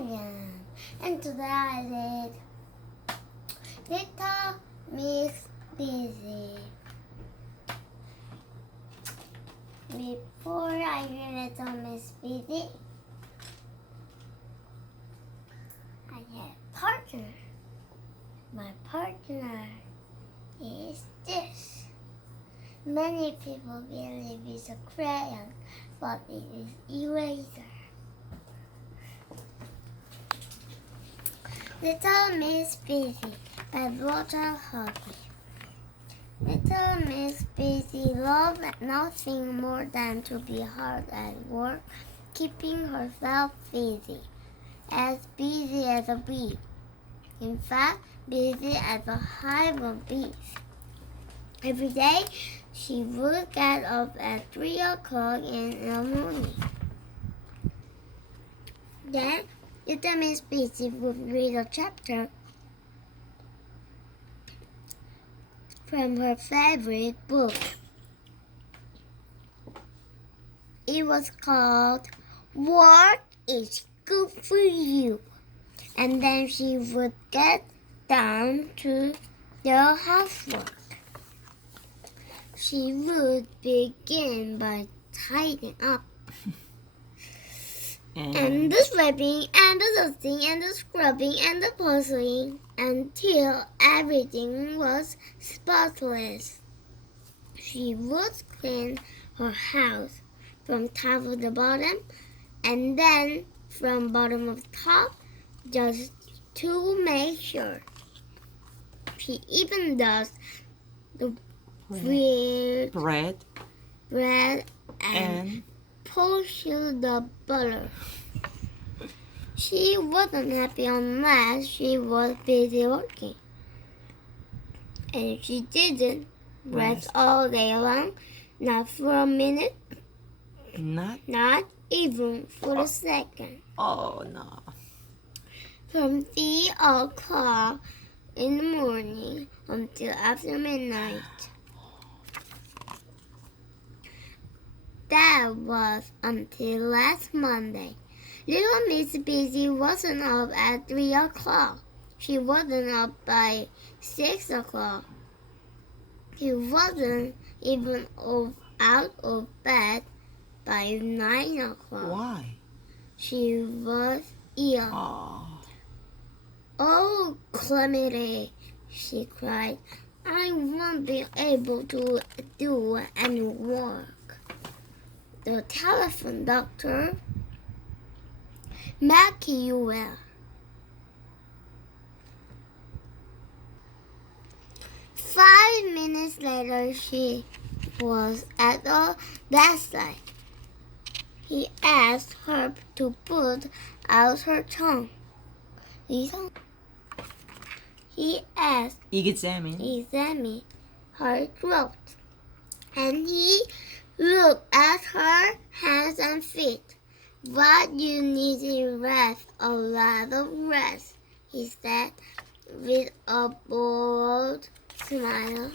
am. And today I did Little Miss Busy. Before I read Little Miss Busy, I had a partner. My partner is this. Many people believe it's a crayon, but it is eraser. Little Miss Busy by Walter Harvey. Little Miss Busy loved nothing more than to be hard at work, keeping herself busy as a bee. In fact, busy as a hive of bees. Every day, she would get up at 3 o'clock in the morning. Then, Little Miss Busy would read a chapter from her favorite book. It was called Work is Good for You. And then she would get down to the housework. She would begin by tidying up. And the sweeping, and the dusting, and the scrubbing, and the puzzling, until everything was spotless. She would clean her house from top to the bottom, and then from bottom of top, just to make sure. She even does the bread and pushes the butter. She wasn't happy unless she was busy working. And she didn't rest all day long, not for a minute, not even for a second. Oh no. From 3 o'clock in the morning until after midnight. That was until last Monday. Little Miss Busy wasn't up at 3 o'clock. She wasn't up by 6 o'clock. She wasn't even out of bed by 9 o'clock. Why? She was ill. Oh, Clemity, she cried. I won't be able to do any work. The telephone doctor, Mackie-Ewell. 5 minutes later, she was at the bedside. He asked her to put out her tongue. He examined her throat, and he looked at her hands and feet. What you need is rest, a lot of rest, he said with a bold smile.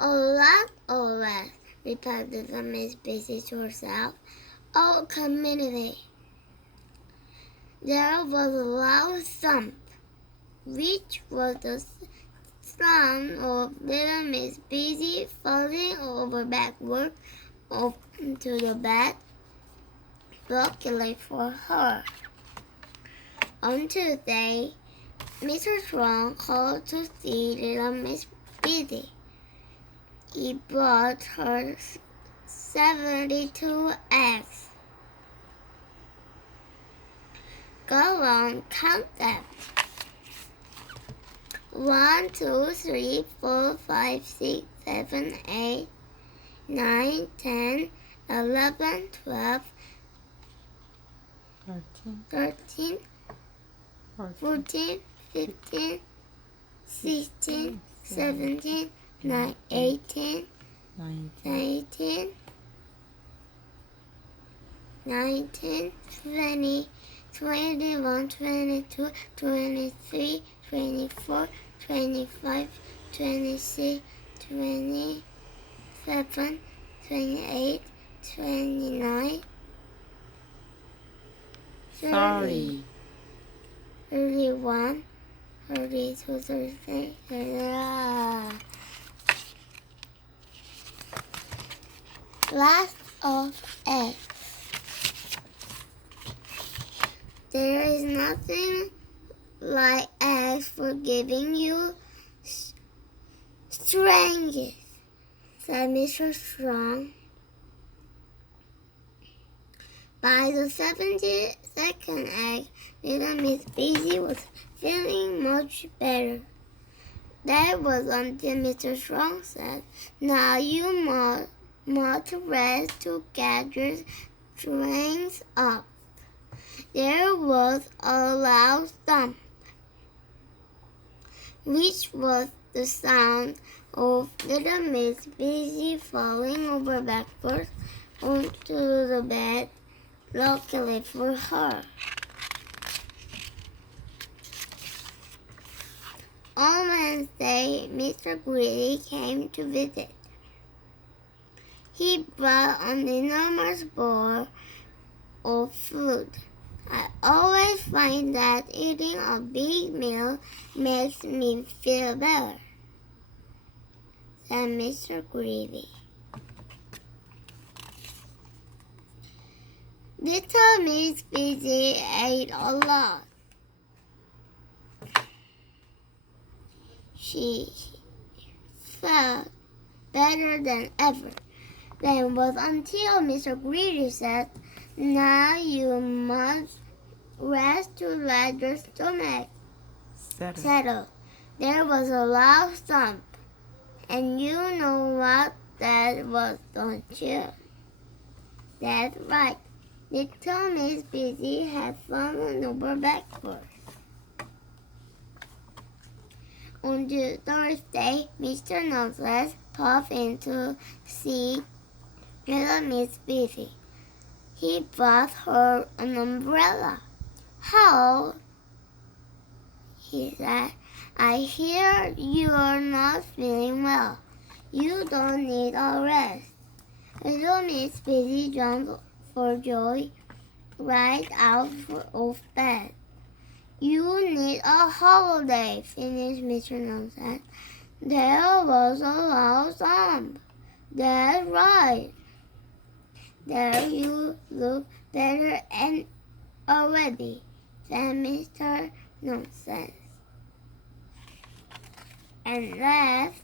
A lot of rest, replied Little Miss Busy to herself. Oh, community. There was a loud thump, which was the sound of Little Miss Busy falling over backward onto the bed, luckily for her. On Tuesday, Mr. Strong called to see Little Miss Busy. He brought her 72 eggs. Go on, count them. 1, 2, 3, 4, 5, 6, 7, 8, 9, 10, 11, 12, 13, 14, 15, 16, 17, 18, 19, 20, 21, 22, 23, 24, 25, 26, 27, 28, 29, 30. 31, 32, 33, 34. Last of eggs. There is nothing like eggs for giving you strength, said Mr. Strong. By the 72nd egg, little Miss Daisy was feeling much better. That was until Mr. Strong said, "Now you must rest to get your strength up." There was a loud thump, which was the sound of little Miss Daisy falling over backwards onto the bed. Luckily for her. On Wednesday, Mr. Greedy came to visit. He brought an enormous bowl of food. I always find that eating a big meal makes me feel better, said Mr. Greedy. Little Miss Busy ate a lot. She felt better than ever. Then was until Mr. Greedy said, "Now you must rest to let your stomach settle." There was a loud thump, and you know what that was, don't you? That's right. Little Miss Busy had fallen over backwards. On the Thursday, Mr. Nonsense popped in to see little Miss Busy. He brought her an umbrella. "How?" he said. "I hear you're not feeling well. You don't need a rest." Little Miss Busy jumped for joy right out of bed. "You need a holiday," finished Mr. Nonsense. There was a loud thump. "That's right. There you look better and already," said Mr. Nonsense, and left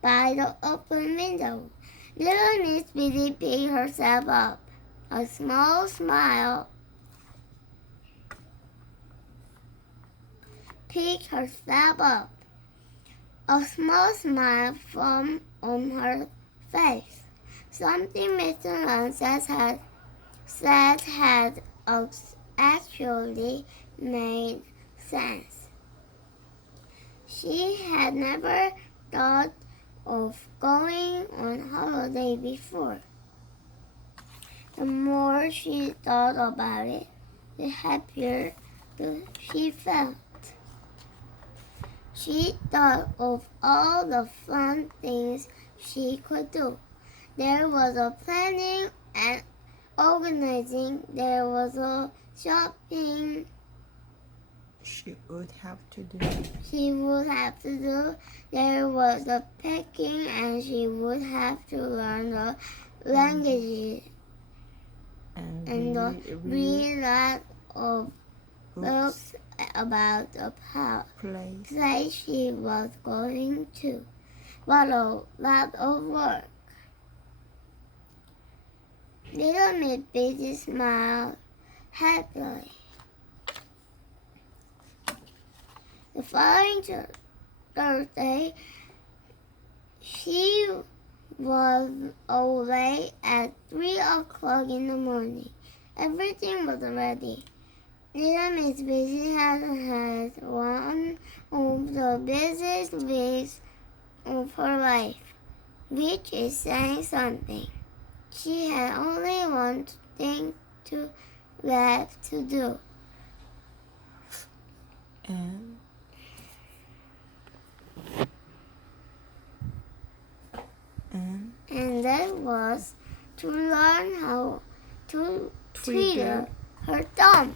by the open window. Little Miss Busy picked herself up. A small smile picked herself up. A small smile formed on her face. Something Mr. Nonsense had said had actually made sense. She had never thought of going on holiday before. The more she thought about it, the happier she felt. She thought of all the fun things she could do. There was a planning and organizing. There was a shopping she would have to do. There was a packing, and she would have to learn the languages and read lots of books about the place she was going to. What a lot of work. Little Miss Busy smiled happily. The following Thursday, she was awake at 3 o'clock in the morning. Everything was ready. Little Miss Busy had had one of the busiest weeks of her life, which is saying something. She had only one thing left to do. And that was to learn how to twiddle her thumb.